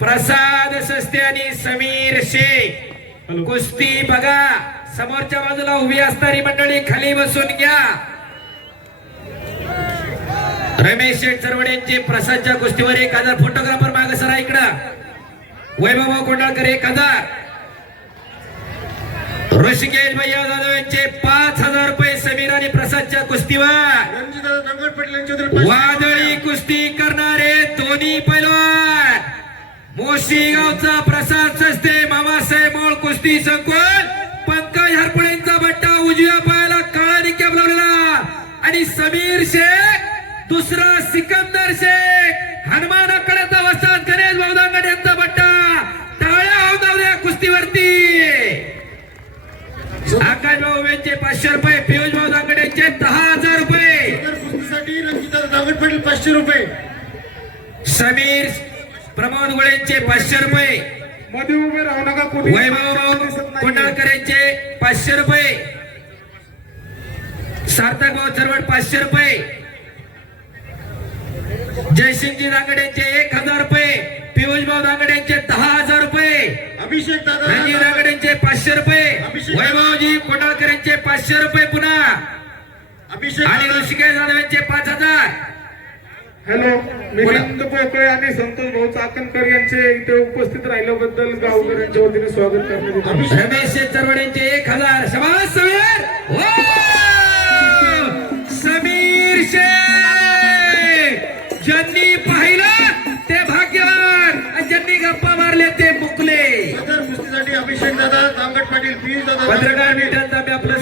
प्रसाद सस्ते आणि समीर शेख. कुस्ती बघा. समोरच्या बाजूला उभी असणारी मंडळी खाली बसून घ्या. रमेश शेठ चरवडेंचे प्रसादच्या कुस्तीवर एक हजार. फोटोग्राफर माग सरा इकडं. वैभव कोंडाळकर एक हजार. ऋषिकेश भैया जाधव यांचे पाच हजार रुपये समीर आणि प्रसादच्या कुस्तीवर. वादळी कुस्ती करणारे दोन्ही पैलवान. मोशी गावचा प्रसाद सस्ते मामासाहेब मोळ कुस्ती संकुल. पंकज हरपुळेंचा बट्टा उजव्या पायाला काळा निक्याप लावलेला. आणि समीर शेख दुसरा सिकंदर शेख. हनुमान आकड्याचा वसाद गणेश भाऊदांगड यांचा बट्टा. टाळ्या होऊन कुस्तीवरती. आकाश भाऊ यांचे पाचशे रुपये पियुष भाऊ दांगड यांचे दहा हजार रुपये. कुस्तीसाठी पाटील पाचशे रुपये. समीर प्रमोद गोळेंचे पाचशे रुपये. मध्ये उभे राहू नका वैभव कोंडाळकर यांचे पाचशे रुपये. सार्थक भाऊ चरवट पाचशे रुपये. जयसिंगजी दांगड यांचे एक हजार रुपये. पियुष भाऊ दांगड यांचे दहा हजार रुपये. अभिषेक रणजित दांगड यांचे पाचशे रुपये. वैभवजी कोंडाळकर यांचे पाचशे रुपये पुन्हा. अभिषेक आणि ऋषिकेश जाधव यांचे पाच हजार हॅलो मिलिंद पोकळे आणि संतोष भाऊ चाकणकर यांचे इथे उपस्थित राहिल्याबद्दल गावकऱ्यांच्या वतीने स्वागत करण्यात येत. रमेश यांचे एक हजार शबास समीर! समीर शेख ज्यांनी पाहिलं ते भाग्यवान! आणि ज्यांनी गप्पा मारले ते मुकले. सदर कुस्तीसाठी अभिषेक दादा दांगट पाटील पीर दादा पत्रकार मित्रांचा मी आपलं